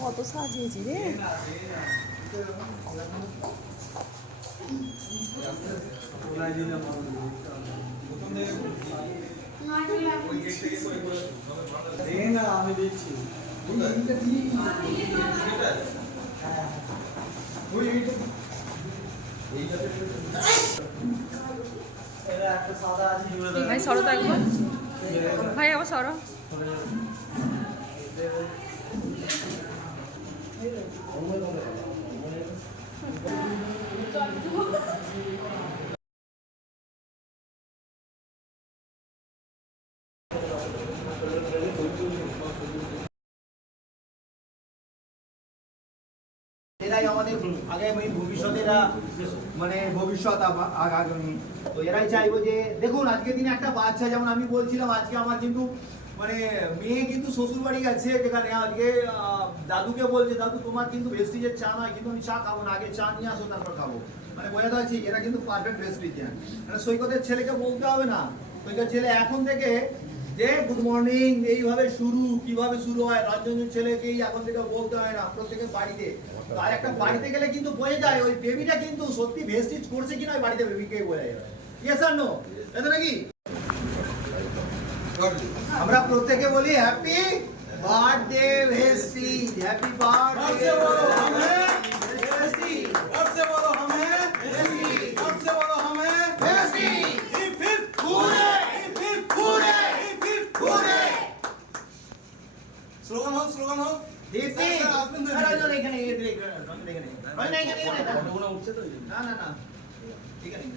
কত সাজিয়েছি রে। আমি দিচ্ছি ভাই সরো তো একবার, ভাই আবার সরো। এরাই আমাদের আগামী ভবিষ্যতেরা, মানে ভবিষ্যৎ আগামী। তো এরাই চাইবো যে দেখুন আজকের দিনে একটা বাচ্চা, যেমন আমি বলছিলাম আজকে আমার কিন্তু মানে মেয়ে কিন্তু শ্বশুর বাড়ি গেছে, যেখানে আজকে দাদুকে বলছে দাদু তোমার কিন্তু ভেস্টিজের চা নয়, কিন্তু আমি চা খাবো না, আগে চা নিয়ে আসো তারপর খাবো। মানে বোঝাতে পারছি এরা কিন্তু পারফেক্ট ভেস্টিজিয়ান। মানে সৈকতের ছেলেকে বলতে হবে না, সৈকতের ছেলে এখন থেকে যে গুড মর্নিং এইভাবে শুরু, কিভাবে শুরু হয় রঞ্জনের ছেলেকেই এখন থেকে বলতে হয় না, প্রত্যেকের বাড়িতে। আর একটা বাড়িতে গেলে কিন্তু বোঝা যায় ওই বেবিটা কিন্তু সত্যি ভেস্টিজ করছে কিনা ওই বাড়িতে বেবিকে বোঝা যায়। ইয়েস আর নো, এটা নাকি আমরা প্রত্যেকে বলি happy birthday Vestige, happy birthday Vestige, सबसे बोलो हमें भेस्टिज, सबसे बोलो हमें भेस्टिज, हिप पूरे हिप पूरे हिप पूरे। स्लोगन हो दीप्ति अरे जो नहीं करने ये देख नहीं करने उठছে তো না ठीक है नहीं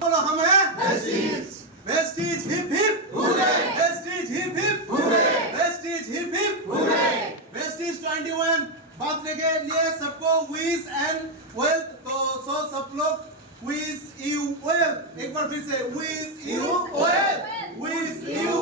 बोलो हमें भेस्टिज, भेस्टिज हिप हिप पूरे, भेस्टिज हिप हिप पूरे, भेस्टिज हिप हिप पूरे, भेस्टिज 21 बर्थडे के लिए सबको विश एंड वेल्थ। तो सब लोग विश यू वेल, एक बार फिर से wish you well, wish you